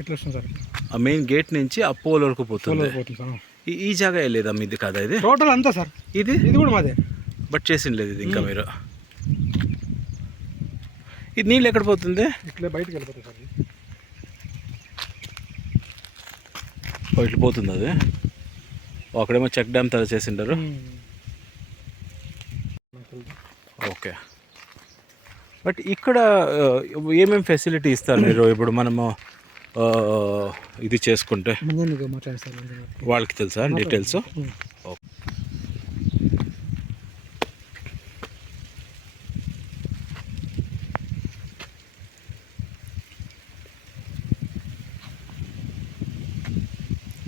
ఇట్లా వస్తుంది సార్. ఆ మెయిన్ గేట్ నుంచి ఆ పోల్ వరకు పోతుంది. సార్ ఈ జాగా లేదా మీది కాదా ఇది? టోటల్ అంతా సార్. ఇది కూడా మాదే. బట్ చేసింది లేదు ఇది ఇంకా మీరు. ఇది నీళ్ళు ఎక్కడ పోతుంది? ఇట్లా బయటకు వెళ్ళిపోతుంది సార్. ఇట్లా పోతుంది అది. అక్కడేమో చెక్ డ్యామ్ తయారు చేసిండారు. ఓకే. బట్ ఇక్కడ ఏమేమి ఫెసిలిటీ ఇస్తారు మీరు? ఇప్పుడు మనము ఇది చేసుకుంటే వాళ్ళకి తెలుసా డీటెయిల్స్?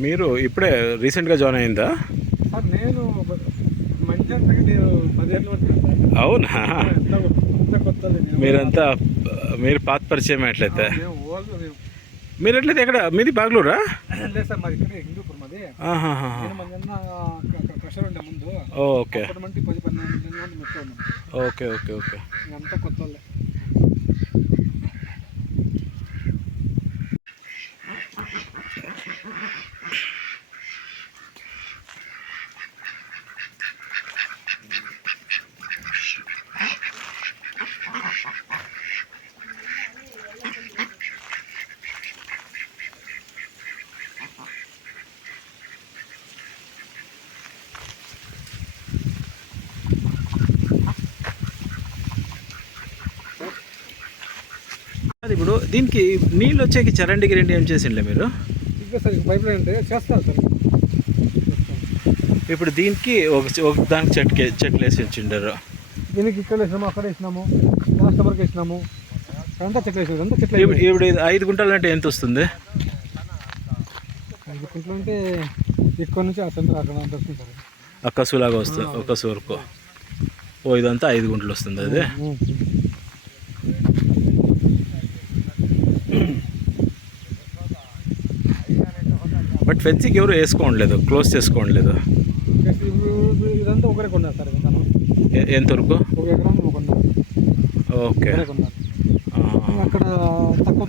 మీరు ఇప్పుడే రీసెంట్గా జాయిన్ అయిందా? నేను అవునా? మీరంతా మీరు పాత పరిచయం అట్లయితే. మీరు ఎట్లయితే ఎక్కడ మీది బాగ్లూరా? లేదు సార్, మాది ఇక్కడ హిందూపూర్ మాది. Okay okay okay okay. అంతా కొత్త వాళ్ళే. అది ఇప్పుడు దీనికి నీళ్ళు వచ్చేకి చరండి గిరండి ఏం చేసిండే మీరు? ఇంకా సార్ పైప్ లైన్ అంటే చేస్తారు సార్. ఇప్పుడు దీనికి ఒక దానికి చెట్లు వేసి వచ్చిండారు. దీనికి ఇక్కడ వేసినాము, అక్కడ వేసినాము, లాస్ట్ వరకు వేసినాము, అంతా చెట్లు వేసారు. అంతా చెట్లు. ఇప్పుడు 5 గుంటలు అంటే ఎంత వస్తుంది? 5 గుంటలు అంటే ఇక్కడ నుంచి ఆ సెంటర్ అక్కడ అంత వస్తుంది సార్. ఆ కసులాగా వస్తుంది ఒక కసు వరకు. ఇదంతా 5 గుంటలు వస్తుంది అది. బట్ ఫెన్సింగ్ ఎవరు వేసుకోవట్లేదు, క్లోజ్ చేసుకోవట్లేదు. ఇదంతా ఒకరే కొన్నారు సార్. ఎంతవరకు? 1 ఎకరానికి కొన్నారు. ఓకే. అక్కడ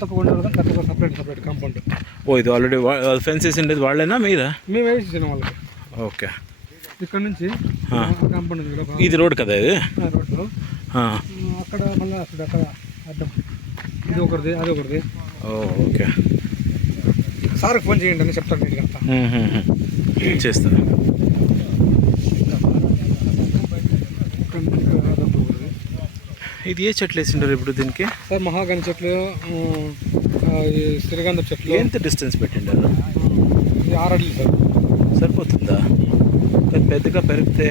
తక్కువ ఉండదు, తక్కువ సపరేట్ కాంపౌండ్. ఇది ఆల్రెడీ ఫెన్స్ వేసి ఉండేది వాళ్ళేనా మీరా? మేము వేసేసాం వాళ్ళకి. ఓకే. ఇక్కడ నుంచి కాంపౌండ్. ఇది రోడ్ కదా ఇది? రోడ్డు. అక్కడ మళ్ళీ అక్కడ అడ్డం. ఇది ఒకరిది, అది ఒకరిది. ఓకే. సార్కి ఫోన్ చేయండి అని చెప్తాను నీట్గా అంతా. చేస్తాను. ఇది ఏ చెట్లు వేసిండారు ఇప్పుడు దీనికి? సార్ మహాగని చెట్లు, శ్రీగంధం చెట్లు. ఎంత డిస్టెన్స్ పెట్టిండారు? 6 అడుగులు సార్. సరిపోతుందా? పెద్దగా పెరిగితే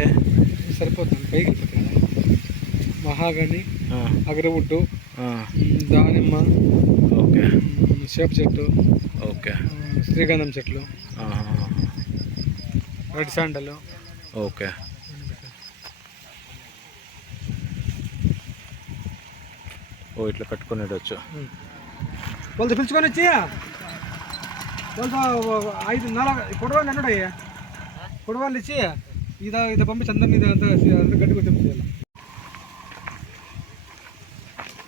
సరిపోతుంది, పైకి వెళ్ళిపోతుంది. మహాగని, అగ్రవుడ్డు, దానిమ్మ, ఓకే, షేప చెట్టు, ఓకే, శ్రీగంధం చెట్లు, రెడ్ శాండల్. ఓకే. ఇట్లా కట్టుకుని వచ్చు. వాళ్ళతో పిలుచుకొని వచ్చి వాళ్ళతో 5-4 పొడవాళ్ళు అన్నాడయ్యా. పొడవాళ్ళు ఇచ్చి ఇది పంపించి అందరినీ గట్టి కొట్టి.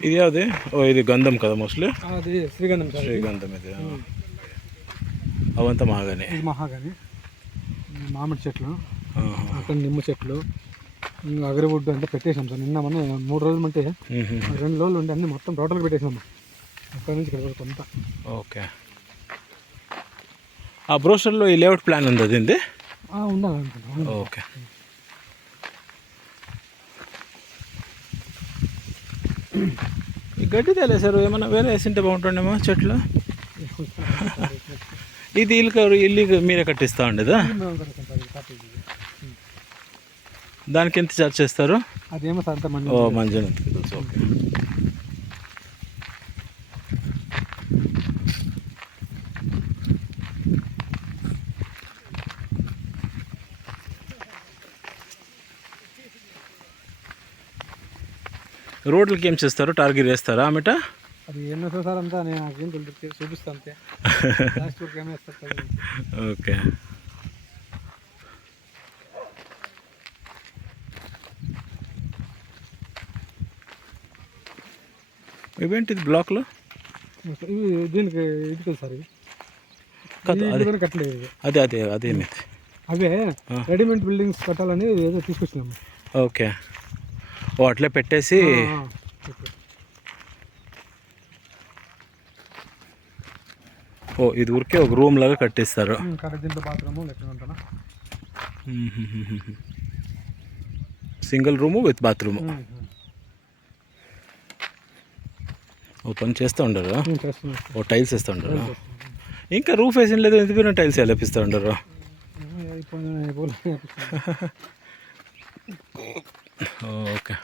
ఇది అది ఇది గంధం కదా మోస్ట్లీ? అది శ్రీగంధం. శ్రీగంధం ఇది. అవంతా మహాగని. ఇది మహాగని. మామిడి చెట్లు, అక్కడ నిమ్మ చెట్లు, అగ్రవుడ్ అంటే పెట్టేసాం సార్. నిన్న మన 3 రోజులు అంటే 2 రోజులు ఉంటే అన్ని మొత్తం టోటల్గా పెట్టేసాము. అక్కడ నుంచి ఇక్కడ కొంత. ఓకే. ఆ బ్రోషర్లో ఈ లేఅవుట్ ప్లాన్ ఉంది అది? ఉండాలనుకుంటా. ఓకే. ఈ గడ్డి తెలిసారు ఏమన్నా వేరే వేసింటే బాగుంటుండేమో చెట్లు. ఇది ఇల్లు మీరే కట్టిస్తా ఉండేదా? దానికి ఎంత చార్జ్ చేస్తారు? అదేమో సార్ మంచిగా తెలుసు. ఓకే. రోడ్లకి ఏం చేస్తారు? టార్గెట్ వేస్తారా ఆమెట? అది ఏమో సార్ అంతా నేను నాకేం చూపిస్తాను అంతే. లాస్ట్ వరకు ఏమో వేస్తారు. ఓకే. ఇవేంటిది బ్లాక్లో? ఇవి దీనికి ఇది కదా సార్ ఇవి కట్టలేదు ఇవి. అదే మీది అవే రెడీమేడ్ బిల్డింగ్స్ కట్టాలని ఏదో తీసుకొచ్చినాము. ఓకే. ఓ అట్లే పెట్టేసి ఓ ఇది ఊరికే ఒక రూమ్ లాగా కట్టిస్తారు. దీంట్లో బాత్రూము లెక్క సింగిల్ రూము విత్ బాత్రూము. ఓ పని చేస్తూ ఉండరు, ఓ టైల్స్ వేస్తూ ఉండరు. ఇంకా రూఫ్ వేసిన లేదు, ఎందుకు టైల్స్ వేపిస్తూ ఉండరు. ఓకే.